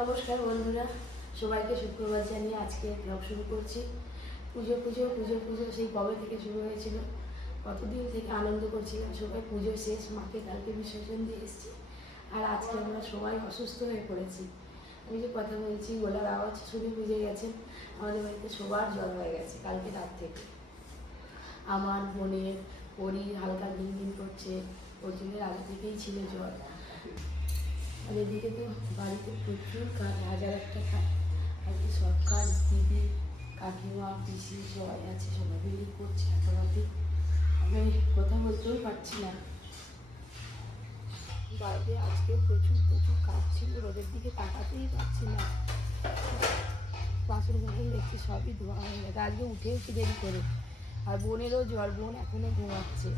নমস্কার বন্ধুরা, সবাইকে সুপ্রভাত জানিয়ে আজকে ব্লগ শুরু করছি। পুজো পুজো পুজো পুজো সেই কবে থেকে শুরু হয়েছিল, কতদিন থেকে আনন্দ করছিলাম। সবাই পুজো শেষ, মাকে কালকে বিসর্জন দিয়ে এসেছি। আর আজকে আমরা সবাই অসুস্থ হয়ে পড়েছি। আমি যে কথা বলছি গলার আওয়াজ শুনে বুঝে গেছেন, আমাদের বাড়িতে সবার জ্বর হয়ে গেছে কালকে রাত থেকে। আমার বোনের পরি হালকা দিন দিন করছে, অর্জুনের আগে থেকেই ছিল জ্বর। আর এদিকে তো বাড়িতে প্রচুর কাজ, হাজার একটা কাজ। আজকে সব কাজ দিদি, কাকিমা, পিসি সবাই আছে, সবাই মিলে করছে হাতাহাতি। আমি কথা বলতেও পারছি না। বাড়িতে আজকে প্রচুর প্রচুর কাজ ছিল, রোদের দিকে তাকাতেই পারছি না। বাসন বাসন দেখছি সবই ধোয়া হয়ে গেছে। আজকে উঠেওছি দেরি করে। আর বোনেরও জ্বর, বোন এখনও ঘুমাচ্ছে।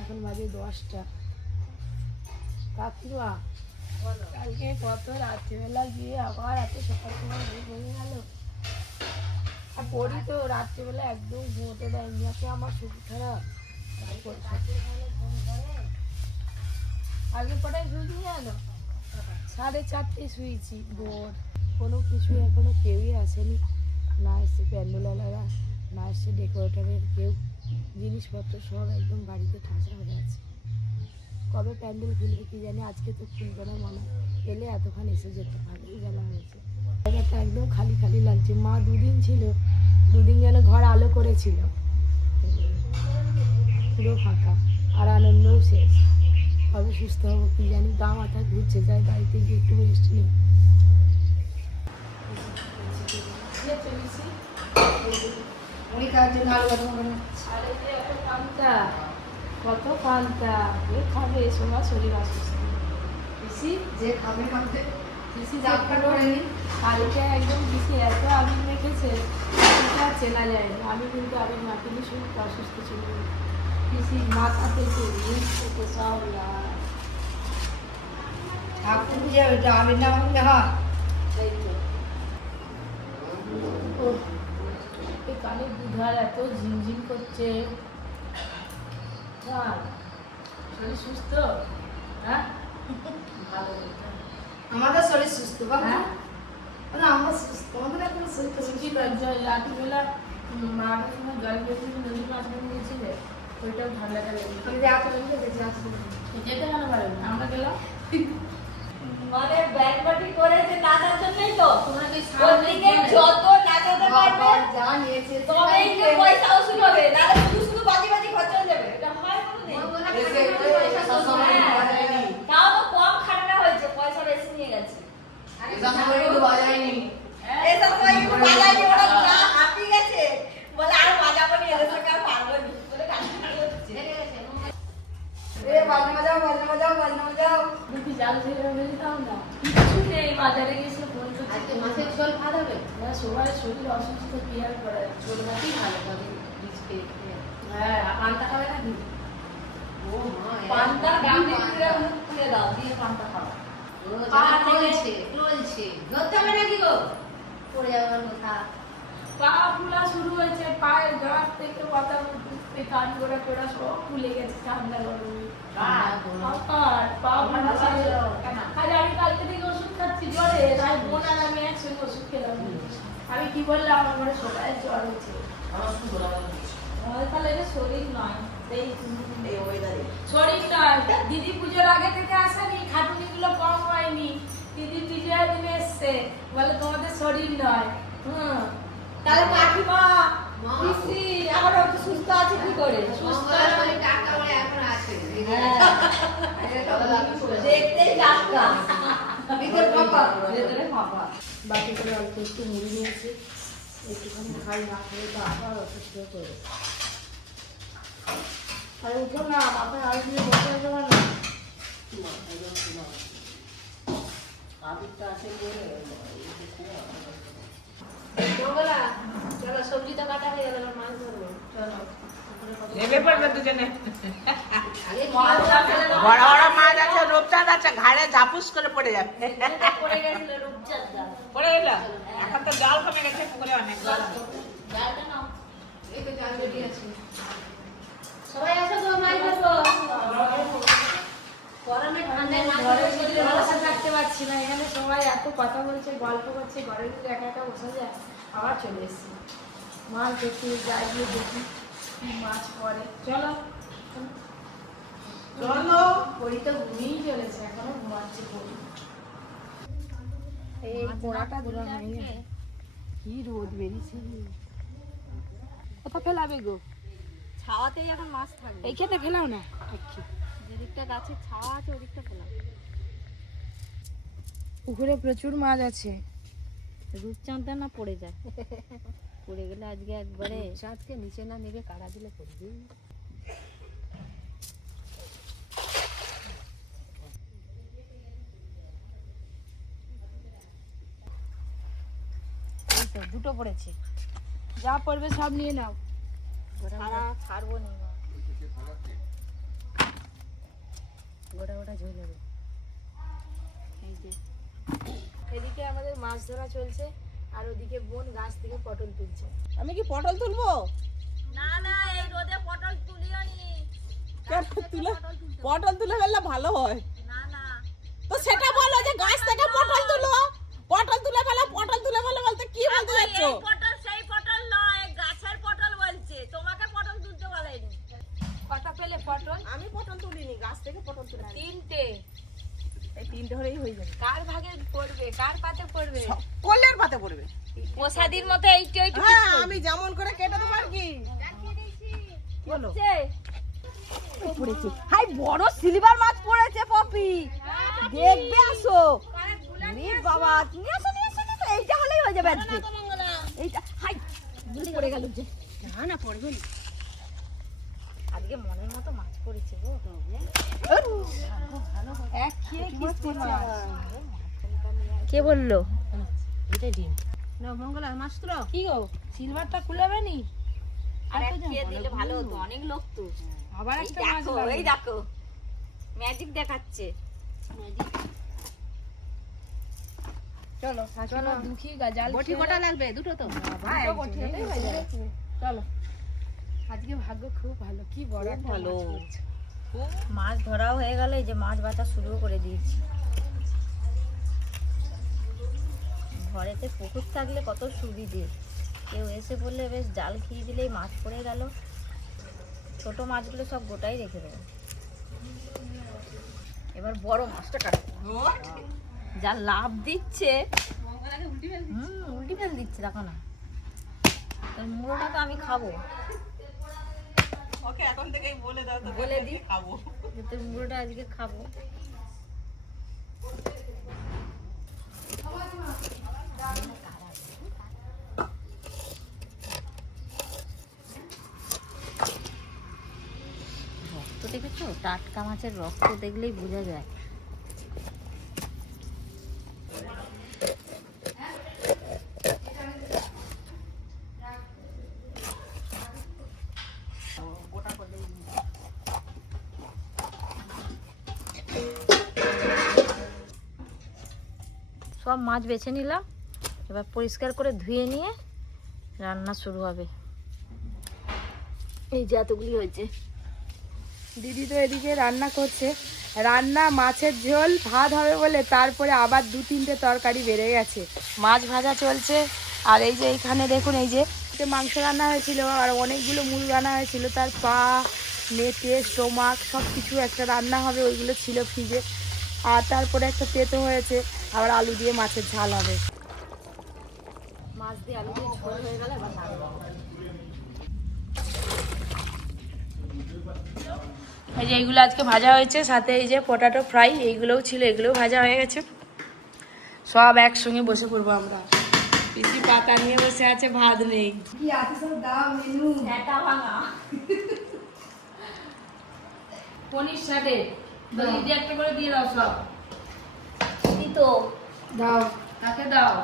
এখন বাজে 10টা। কাকিমা কালকে কত রাত্রিবেলা গিয়ে আবার এত সকাল সময় ঘুমিয়ে গেল। আর পড়ি তো রাত্রিবেলা একদম ঘুমোতে দেয়নি, আজকে আমার শরীর খারাপ। আগে কটায় শুয়েছি জানো? 4:30 শুয়েছি ভোর। কোনো কিছু এখনো কেউই আসেনি, না এসছে প্যান্ডেলওয়ালারা, না এসছে ডেকোরেটরের কেউ। জিনিসপত্র সব একদম বাড়িতে ঠাসা হয়ে আছে। কবে প্যান্ডেল খুলবে কি জানি, আজকে তো খুলবে না মনে। এলে এতক্ষণ এসে যেত, ভালোই বেলা হয়েছে। জায়গাটা একদম খালি খালি লাগছে। মা দুদিন ছিল, দুদিন যেন ঘর আলো করেছিল, পুরো ফাঁকা। আর আনন্দও শেষ। কবে সুস্থ হবো কি জানি, গা মাথা ঘুরছে, যায় বাড়িতে গিয়ে একটু রেস্ট নেই। কত পান্তা খাবে, সবার শরীর অসুস্থ। পিসি যে খাবে খাবে, পিসি কালকে একদম পিসি এত আবির মেখেছে, চেনা যায় না। আমি কিন্তু আবির মাখিনি, শরীর অসুস্থ ছিল। পিসি মাথা থেকে মুখ থেকে সব ঠাকুর পুজো ওইটা আবির না মাখলে হয়। সেই তো এই কানে দুধার এত ঝিমঝিম করছে। শরীর সুস্থ? হ্যাঁ, ভালো। আমাদের শরীর সুস্থ বা হ্যাঁ, আমরা সুস্থ। আমাদের এখন শরীর সুস্থ। রাত্রিবেলা মার সময় জল খেয়েছি, নদী মাছ নিয়েছিলে, ওইটাও ঠান্ডাটা লেগেছে। আমি রাত লেগে যেতে যেতে কেন পারেন, আমরা গেলাম মানে ব্যাগ বাটি করেছে নাচার জন্যই তো। তোমাকে সামনে যত নাচাতে পারবে যা নিয়েছে তবেই তো পয়সা উসুল হবে, নালে শুধু শুধু বাজি বাজি খরচ হয়ে যাবে। এটা হয় কোনোদিন? তাও তো কম খাটনা হয়েছে, পয়সা বেশি নিয়ে গেছে। এসব করে তো বাজায়নি, এসব করে তো বাজায়নি। ওরা যা হাঁপি গেছে, বলে আর বাজাবো নি, এদের সঙ্গে আর পারবো নি বলে কান্না করছে। এ বাজনা বাজাও, বাজনা বাজাও, বাজনা বাজাও। দেখি জাল ছেড়ে ফেলতাম না, কিছু নেই। বাজারে গেছে ফোন করছে, আজকে মাছের ঝোল ভাত হবে না। সবার শরীর অসুস্থ, কি আর করা, ঝোল ভাতই ভালো হবে। হ্যাঁ, পান্তা খাবে না কি? ও মা, পান্তা গামে পুরো মুখ খুলে দাও, দিয়ে পান্তা খাও। ও যা চলছে চলছে, ধরতে হবে নাকি গো? পড়ে যাওয়ার কথা। পা ফুলা শুরু হয়েছে, পায়ের গাঁট থেকে পাতা কান গোড়া টোড়া সব ফুলে গেছে ঠান্ডা গরমে। আমি কালকে থেকে ওষুধ খাচ্ছি জ্বরে, তাই বোন আর আমি একসঙ্গে ওষুধ খেলাম। আমি কি বললাম, আমার ঘরে সবাই জ্বর হচ্ছে। তাহলে এটা শরীর নয়, শরীর নয়। দিদি পুজোর আগে থেকে আসেনি, খাটুনি গুলো কম হয়নি। দিদি বিজয়া দিনে এসছে, বলে তোমাদের শরীর নয়। তাহলে কাকিমা পিসি এখন একটু সুস্থ আছে কি করে? সুস্থ শরীর টাকা মানে এখন আছে, দেখতেই টাকা, ভিতরে পাপা, ভিতরে পাপা। বাকি করে অল্প একটু মুড়ি নিয়েছি, একটুখানি খাই, না খেয়ে তো আবার অসুস্থ করে। আর উঠো না, মাথায় আরো দিয়ে বসে যাবে না। আবিরটা আছে বলে চলো, সবজি তো কাটা হয়ে গেল, মাছ ধরবো। চলো নেমে পড়বে দুজনে। বড় বড় মাছ আছে, রূপচাঁদ আছে, ঘাড়ে ঝাপুস করে পড়ে যাবে। পড়ে গেছিল রূপচাঁদ, পড়ে গেল। এখন তো জল কমে গেছে পুকুরে অনেক। জালটা নাও, এই তো জাল রেডি আছে। সবাই আসো তো, মাছ ধরবো। ঘরে ভিতরে বসে থাকতে পারছি না, এখানে সবাই এত কথা বলছে, গল্প করছে, ঘরের ভিতরে একা একা বসে যায়। আবার চলে এসেছি মাছ দেখতে, যাই গিয়ে দেখি কি মাছ পড়ে। চলো চলো পরি তো ঘুমিয়েই চলেছে, এখনো ঘুমাচ্ছে পরি। এই পোড়াটা ধরে হয়নি, কি রোদ বেরিয়েছে। কোথা ফেলাবে গো? ছাওয়াতেই এখন মাছ থাকবে। এই খেতে ফেলাও না, দেখি যেদিকটা গাছের ছাওয়া আছে ওদিকটা ফেলা। পুকুরে প্রচুর মাছ আছে। রূপচাঁদটা না পড়ে যায়, পড়ে গেলে আজকে একবারে চাঁদকে নিচে না নেবে কাড়া দিলে পড়বে। এই তো দুটো পড়েছে। যা পড়বে সব নিয়ে নাও। ছাড়বো নি, গোটা গোটা ঝুলে দেবে। এই যে এদিকে আমাদের মাছ ধরা চলছে, আর ওদিকে বোন গাছ থেকে পটল তুলছে। আমি কি পটল তুলবো? না না, এই রোদে পটল তুলিও নি। কেন তুলে? পটল তুলে ফেললে ভালো হয়। না না, তো সেটা বলো যে গাছ থেকে পটল তুলো, পটল তুলে ফেলো, পটল তুলে ফেলো বলতে কি বলতে যাচ্ছ? এই পটল সেই পটল নয়, গাছের পটল বলছে, তোমাকে পটল তুলতে বলেনি। কটা পেলে পটল? আমি পটল তুলিনি, গাছ থেকে পটল তুলে আনি। তিনটে। এই তিনটে হলেই হয়ে যাবে। কার ভাগে পড়বে, কার পাতে পড়বে? কল্যার পাতে পড়বে। প্রসাদির মতো এইটু এইটু হ্যাঁ, আমি যেমন করে কেটে দেবো আর কি। বলো। পড়েছে। হাই বড় সিলভার মাছ পড়েছে পপি, দেখবে আসো। রে বাবা, নিয়ে আসো নিয়ে আসো, এইটা হলেই হয়ে যাবে আজকে। এইটা হাই পড়ে গেল যে। না না পড়বে না। আজকে মনের মতো মাছ পড়েছে গো। এক খেয়ে কিস্তি মাছ। কে বললো? এটা ডিম না মঙ্গলা মাছ তুলো। কি গো সিলভারটা খুলাবে নি? আর এক খেয়ে দিলে ভালো হতো, অনেক লোক তো। আবার এই একটা মাছ দেখো, লাগবে। এই দেখো ম্যাজিক দেখাচ্ছে। চলো চলো দুঃখী জাল বটি কটা লাগবে? দুটো তো ভাই, বটি হলেই হয়ে যাবে। চলো আজকে ভাগ্য খুব ভালো, কি বড় একটা ভালো। মাছ পড়ছে। মাছ ধরাও হয়ে গেল, এই যে মাছ বাছা শুরু করে দিয়েছি। ঘরেতে পুকুর থাকলে কত সুবিধে, কেউ এসে বললে বেশ জাল খেয়ে দিলেই মাছ পড়ে গেল। ছোট মাছগুলো সব গোটাই রেখে দেবো। এবার বড় মাছটা কাটবো। যা লাভ দিচ্ছে, উল্টি ফেল দিচ্ছে, দেখো না। তার মুড়োটা তো আমি খাবো, ওকে এখন থেকেই বলে দাও তো, বলে দিই খাবো। তোর মুড়োটা আজকে খাবো। রক্ত দেখেছো? টাটকা মাছের রক্ত দেখলেই বোঝা যায়। সব মাছ বেছে নিলাম, এবার পরিষ্কার করে ধুয়ে নিয়ে রান্না শুরু হবে। এই যে এতগুলি হয়েছে। দিদি তো এদিকে রান্না করছে, রান্না মাছের ঝোল ভাত হবে বলে তারপরে আবার 2-3টে তরকারি বেড়ে গেছে। মাছ ভাজা চলছে, আর এই যে এইখানে দেখুন, এই যে মাংস রান্না হয়েছিল, আর অনেকগুলো মুল রান্না হয়েছিল, তার পা, মেটে, স্টোমাক সব কিছু একটা রান্না হবে, ওইগুলো ছিল ফ্রিজে। আর তারপরে একটা তেতো হয়েছে, আবার আলু দিয়ে মাছের ঝাল হবে। মাছ দিয়ে আলু দিয়ে ঝোল হয়ে গেলে এবার নাড়বো। এই যে এইগুলো আজকে ভাজা হয়েছে, সাথে এই যে পটাটো ফ্রাই এইগুলোও ছিল, এগুলোও ভাজা হয়ে গেছে। সব একসঙ্গে বসে পড়বো আমরা। পিসি পাতা নিয়ে বসে আছে, ভাত নেই। কি আছে সব দাও মেনু। এটা ভাঙা পনির সাথে দিদি একটা করে দিয়ে দাও সব। তো দাও, তাকে দাও।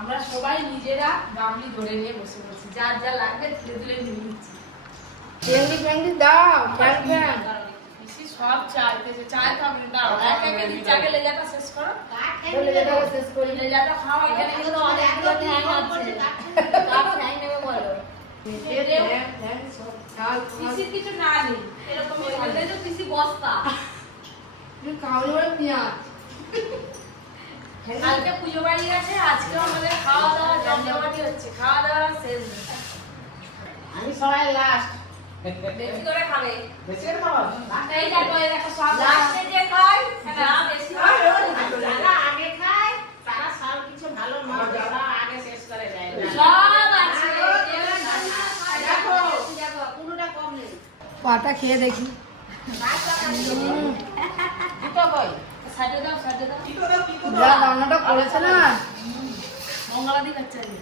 আমরা সবাই নিজেরা গামলি ধরে নিয়ে বসে বসে যার যা লাগবে ধীরে ধীরে নিয়ে নিচ্ছি। চ্যাংড়ি দাও, পিসি সব চাইতেছে, চাই খাবে দাও। এক এক দিন চাকে লেজাটা শেষ করো। লেজাটা শেষ করি, লেজাটা খাও। এখানে কিন্তু অনেকগুলো ঠ্যাং আছে, কার ঠ্যাং নেবে বলো। পিসির কিছু না নেই, এরকম তো পিসি বস্তা কালকে পুজো বাড়ি আছে, আজকে আমাদের খাওয়া দাওয়া জমজমাটি হচ্ছে, খাওয়া দাওয়া শেষ নেই। আমি সবাই লাস্ট। বেশি করে খাবে। বেশি করে খাবো? এই দেখো, এই দেখো সব লাস্টে যে খায় না বেশি হয় যারা আগে খায় তারা সব কিছু ভালো নয়, যারা আগে শেষ করে যায়। সব আছে। দেখো, কোনোটা কম নেই। পাটা খেয়ে দেখি। দুটো কই? সাইডে দাও, সাইডে দাও। যা রান্নাটা করেছে না, মঙ্গলাদি খাচ্ছে আজকে।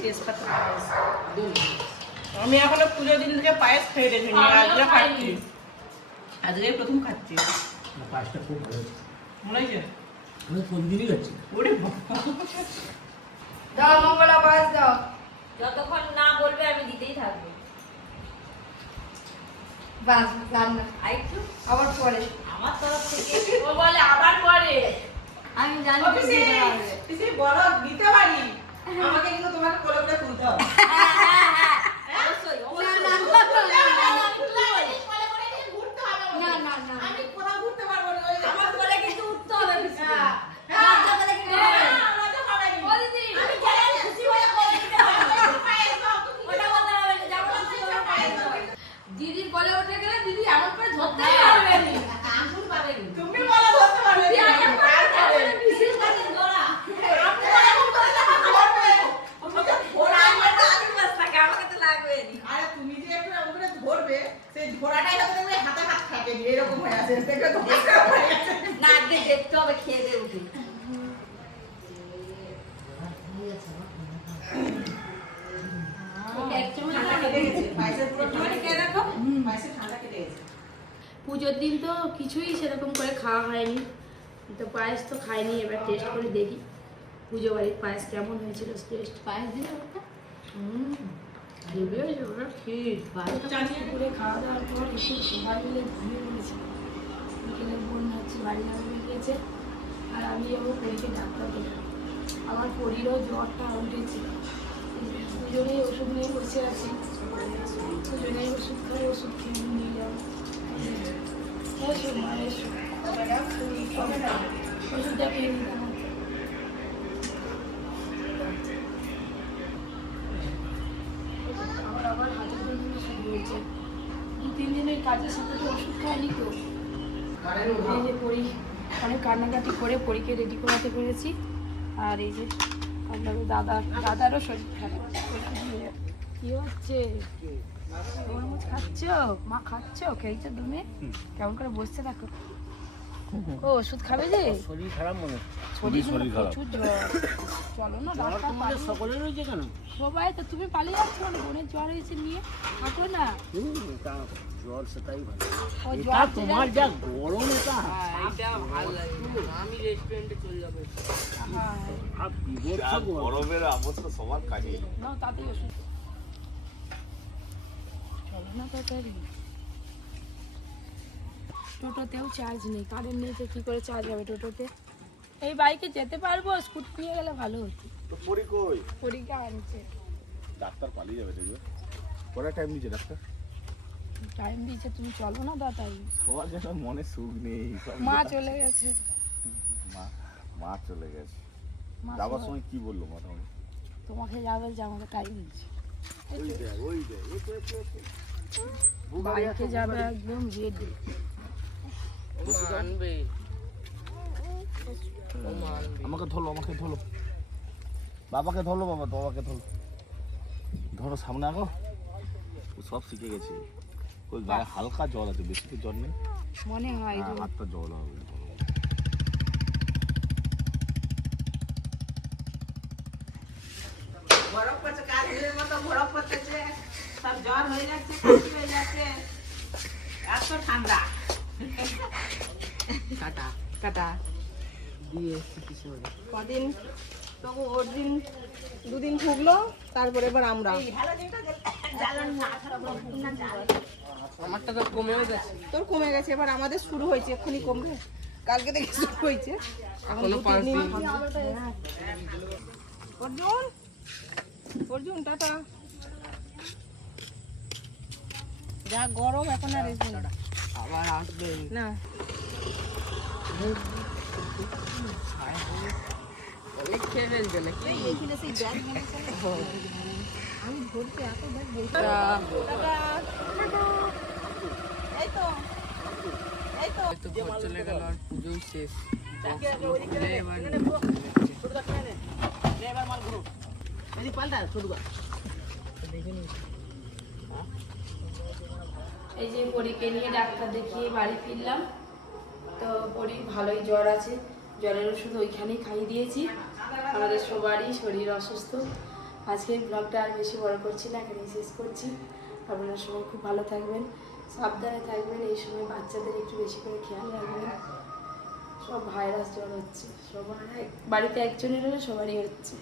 শেষ পাতা পায়েস। আমি এখনো পুজোর দিন থেকে পায়েস খেয়ে দেখিনি, আজকে খাচ্ছি, আজকে প্রথম খাচ্ছি। পায়েসটা খুব ভালো হয়েছে। মনে হয়েছে? আমি প্রতিদিনই খাচ্ছি। ওরে বাবা। দাও মঙ্গলা পায়েস দাও। যতক্ষণ না বলবে আমি দিতেই থাকবো। বাস রান্না আরেকটু আবার পরে। আমার তরফ থেকে ও বলে আবার পরে। আমি জানি ও তুমি পিসি, দিতে পারবে। পিসি বলো দিতে পারি, আমাকে কিন্তু তোমাকে কোলে করে তুলতে হবে। হ্যাঁ, অবশ্যই, অবশ্যই। না না না, আমি কোথাও ঘুরতে পারবো না, ওই যে আমার কোলে কিন্তু উঠতে হবে পিসি। হ্যাঁ, লজ্জা পেলে কিন্তু হবে না। আমরা তো খাবাই নি। ও দিদি, আমি জানি খুশি হয়ে কোলে দিতে হবে। পায়েস দাও, তুমি ওটা বলতে হবে না, যেমন খুশি করে পায়েস দাও। দিদির বলে উঠে গেলে দিদি এমন করে ধরতেই পারবে না। আঙ্গুল পাবে না। তুমি বলো ধরতে পারবে তুই না। আগে পারবে না, পিসির কাছে দৌড়া। আপনি বলে এমন করে দেখা ধরবে। ওরা আঙ্গুলটা আগে বাস থাকে, আমাকে তো লাগবে না। আরে তুমি যে একটু এমন করে ধরবে, সেই ধরাটাই হয়তো দেখবে হাতে হাত থাকে, এরকম হয়ে আছে, দেখবে তো এরকম হয়ে আছে। না, আগে দেখতে হবে, খেয়ে দিয়ে উঠি। ঠান্ডা কেটে গেছে, পায়েসের পুরো ঠান্ডা কেটে দেখো, পায়েসের ঠান্ডা কেটে গেছে। পুজোর দিন তো কিছুই সেরকম করে খাওয়া হয়নি, তো পায়েস তো খাইনি, এবার টেস্ট করে দেখি পুজো বাড়ির পায়েস কেমন হয়েছিল। টেস্ট পায়েস দিলে হেভি হয়েছে, ওরা ক্ষীর দুপুরে খাওয়া দাওয়ার পর একটু সবাই মিলে ঘুমিয়ে পড়েছি। বিকেলে বোন হচ্ছে বাড়ি যাবে গিয়েছে, আর আমি যাবো পরীকে ডাক্তার দেখাবো। আমার পরীরও জ্বরটা উঠেছে, দুজনেই ওষুধ নিয়ে বসে আছি, দুজনেই ওষুধ খাই, ওষুধ খেয়ে নিয়ে যাবো। এসো মা, এসো, ওষুধটা খেয়ে নিতে হবে। আমার আবার হাতের যন্ত্রণা শুরু হয়েছে, 2-3 দিনের কাজের সাথে তো ওষুধ খাইনি তো। এই যে পরি অনেক কান্নাকাটি করে পরীকে রেডি করাতে পেরেছি। আর এই যে আপনাদের দাদারও শরীর খারাপ। কি হচ্ছে? তরমুজ খাচ্ছ? মা খাচ্ছ? খেয়েছো তুমি? কেমন করে বসছে দেখো। ও ওষুধ খাবে যে? শরীর খারাপ মনে হচ্ছে। শরীর শরীর খারাপ। প্রচুর জ্বর। চলো না ডাক্তার তোমাদের সকলের হয়েছে কেন? সবাই তো, তুমি পালিয়ে যাচ্ছ না, বোনের জ্বর হয়েছে নিয়ে থাকো না। তা জ্বর সেটাই ভালো। ও এটা জ্বর তোমার যা গরম, এটা হ্যাঁ, আর বিভৎস গরম। গরমের অবস্থা সবার কাজে না তাতেই ওষুধ। চলো না তাড়াতাড়ি। টোটোতেও চার্জ নেই, কারেন্ট নেই তো কি করে চার্জ হবে টোটোতে? এই বাইকে যেতে পারবো, স্কুটি নিয়ে গেলে ভালো হতো। তো পরি কই? পরীক্ষা আনছে, ডাক্তার পালিয়ে যাবে দেখবে। কটা টাইম দিচ্ছে ডাক্তার? টাইম দিয়েছে, তুমি চলো না তাড়াতাড়ি। সবার যেন মনে সুখ নেই, সব মা চলে গেছে। মা চলে গেছে। মা যাবার চলে- সময় কি বললো মোটামুটি? তোমাকে যাবে যে আমাকে টাইম দিচ্ছে। ওই দেখ বাইকে যাবে একদম রেডি। আমাকে ধরো, আমাকে ধরো, বাবাকে ধরো, বাবাকে ধরো, ধরো সামনে আগো। ও সব শিখে গেছে। ওই গায়ে হালকা জল আছে, বেশি তো জল নেই। মনে হয় হ্যাঁ, যে হাতটা জল হবে। বরফ পড়ছে, কাশ্মীরের মতো বরফ পড়তেছে, সব জ্বর হয়ে যাচ্ছে, কাশি হয়ে যাচ্ছে, এত ঠান্ডা। কাটা কাটা দিয়ে কিছু হবে। কদিন তবু ওর দিন 2 দিন ভুগলো, তারপরে এবার আমরা। আমারটা তো কমেও গেছে। তোর কমে গেছে, এবার আমাদের শুরু হয়েছে, এক্ষুনি কমবে। কালকে থেকে শুরু হয়েছে, এখন 2-3 দিন। অর্জুন, অর্জুন টাটা। যা গরম এখন আর এসে না। আবার আসবে না খেয়ে ফেলবে নাকি এইখানে সেই ব্যাগ আমি ধরতে এত ব্যাগ বলতে এই তো এই তো তো ঘর চলে গেল আর পুজোই শেষ এই যে পরীকে নিয়ে ডাক্তার দেখিয়ে বাড়ি ফিরলাম। তো পরীর ভালোই জ্বর আছে, জ্বরের ওষুধ ওইখানেই খাইয়ে দিয়েছি। আমাদের সবারই শরীর অসুস্থ। আজকের ব্লগটা আর বেশি বড় করছি না, এখানেই শেষ করছি। আপনারা সবাই খুব ভালো থাকবেন, সাবধানে থাকবেন। এই সময় বাচ্চাদের একটু বেশি করে খেয়াল রাখবেন। সব ভাইরাস জ্বর হচ্ছে, সবার বাড়িতে একজনের হলে সবারই হচ্ছে।